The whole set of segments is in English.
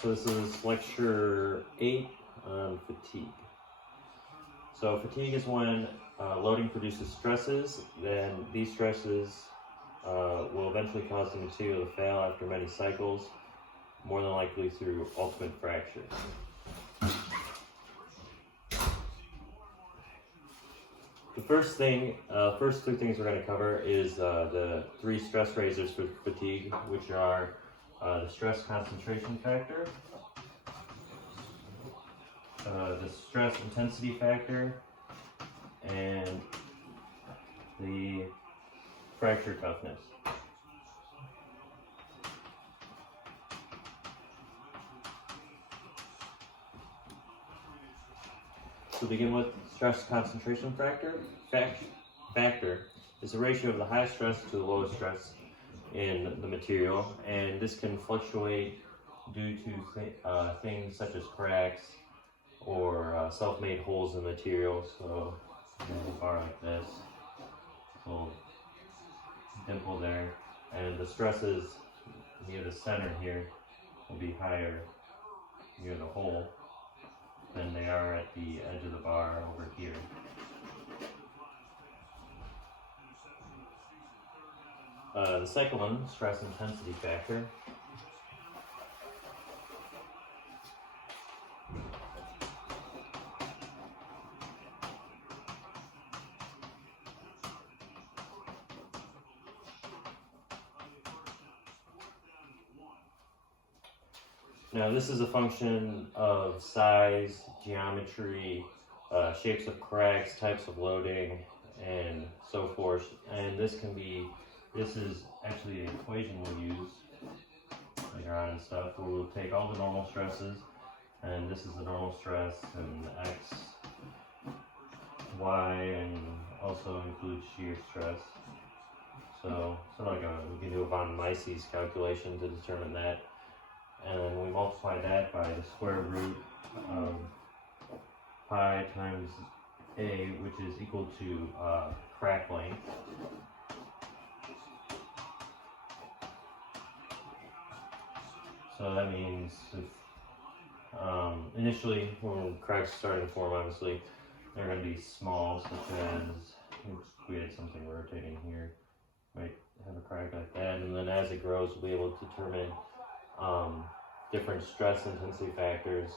So this is lecture 8 on fatigue. So fatigue is when loading produces stresses, then these stresses will eventually cause the material to fail after many cycles, more than likely through ultimate fracture. The first three things we're going to cover is the 3 stress raisers for fatigue, which are the stress concentration factor, the stress intensity factor, and the fracture toughness. To begin with, stress concentration factor is the ratio of the highest stress to the lowest stress in the material, and this can fluctuate due to things such as cracks or self-made holes in the material. So a bar like this, little dimple there, and the stresses near the center here will be higher near the hole than they are at the edge of the bar over here. The second one, stress intensity factor. Now this is a function of size, geometry, shapes of cracks, types of loading, and so forth. And this is actually an equation we'll use later on and stuff, where we'll take all the normal stresses, and this is the normal stress, and X, Y, and also includes shear stress. So we can do a von Mises calculation to determine that. And then we multiply that by the square root of pi times A, which is equal to crack length. So that means if, initially when cracks start to form, obviously they're going to be small, such as if we had something rotating here, might have a crack like that, and then as it grows we'll be able to determine different stress intensity factors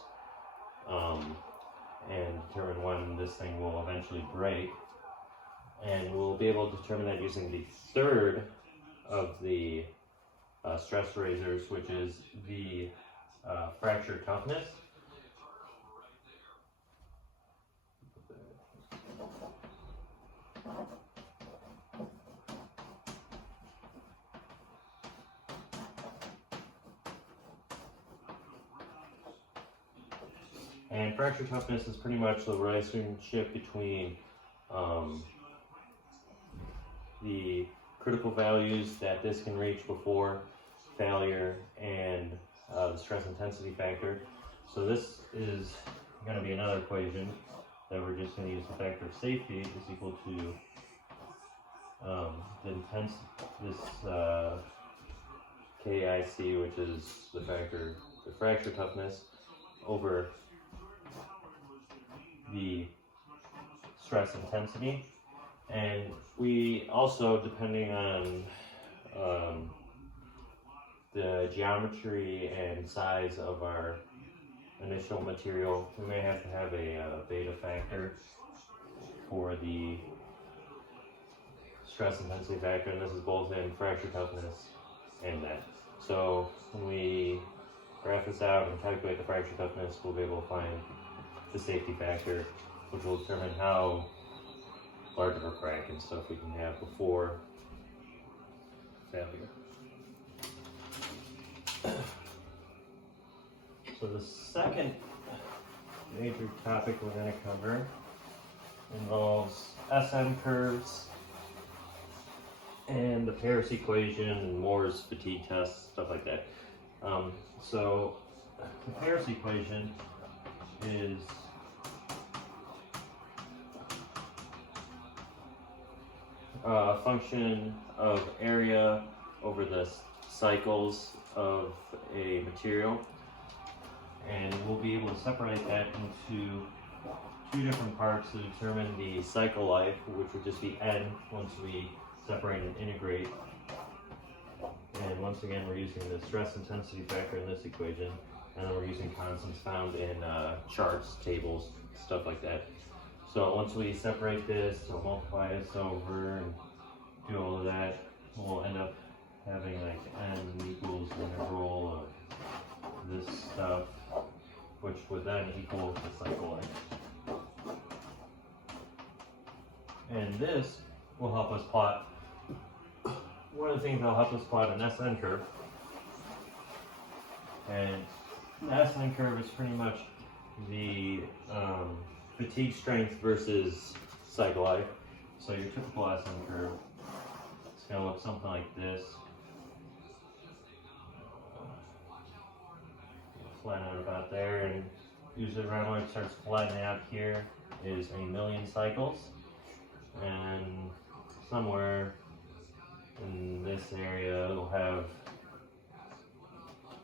and determine when this thing will eventually break. And we'll be able to determine that using the third of the stress raisers, which is the fracture toughness. And fracture toughness is pretty much the relationship between the critical values that this can reach before failure and the stress intensity factor. So this is going to be another equation that we're just going to use. The factor of safety is equal to KIC, which is the fracture toughness, over the stress intensity. And we also, depending on the geometry and size of our initial material, we may have to have a beta factor for the stress intensity factor, and this is both in fracture toughness and that. So when we graph this out and calculate the fracture toughness, we'll be able to find the safety factor, which will determine how large of a crack and stuff we can have before failure. So the second major topic we're going to cover involves SM curves and the Paris equation and Moore's fatigue test, stuff like that. So the Paris equation is a function of area the cycles of a material, and we'll be able to separate that into two different parts to determine the cycle life, which would just be N once we separate and integrate. And once again, we're using the stress intensity factor in this equation, and then we're using constants found in charts, tables, stuff like that. So once we separate this, so multiply this over and do all of that, we'll end up having like N equals the integral of this stuff, which would then equal the cycle life. And this will help us plot, one of the things that'll help us plot an SN curve. And the SN curve is pretty much the fatigue strength versus cycle life. So your typical SN curve, it's going to look something like this. Flatten out about there, and usually around where it starts flattening out here is a million cycles, and somewhere in this area it'll have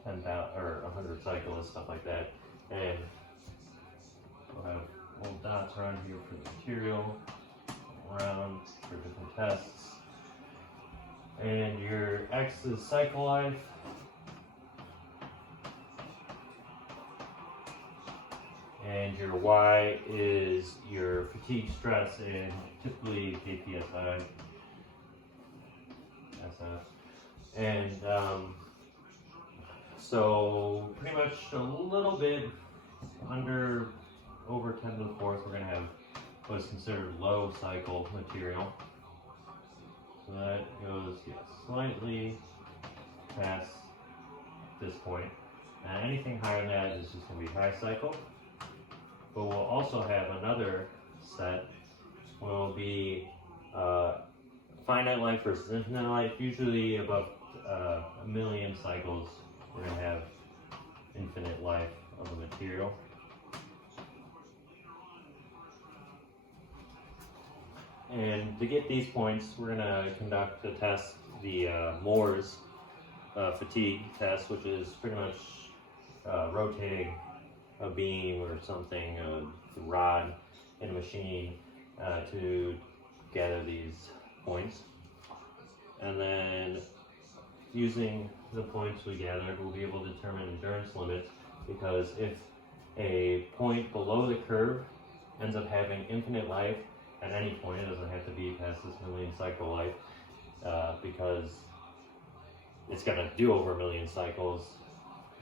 10,000 or 100 cycles, stuff like that, and we'll have little dots around here for the material, around for different tests, and your X is cycle life. And your Y is your fatigue stress, and typically KPSI, SF. And so pretty much a little bit over 10 to the fourth, we're going to have what is considered low cycle material. So that goes slightly past this point. And anything higher than that is just going to be high cycle. But we'll also have another set, will be finite life versus infinite life. Usually above a million cycles, we're going to have infinite life of a material. And to get these points, we're going to conduct a test, the Moore's fatigue test, which is pretty much rotating a beam or something, a rod in a machine to gather these points. And then using the points we gathered, we'll be able to determine endurance limits, because if a point below the curve ends up having infinite life at any point, it doesn't have to be past this million cycle life, because it's going to do over a million cycles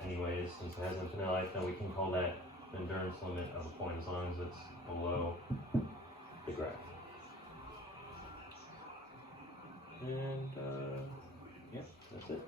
anyways, since it has infinite life, then we can call that the endurance limit of a point as long as it's below the graph. And yeah, that's it.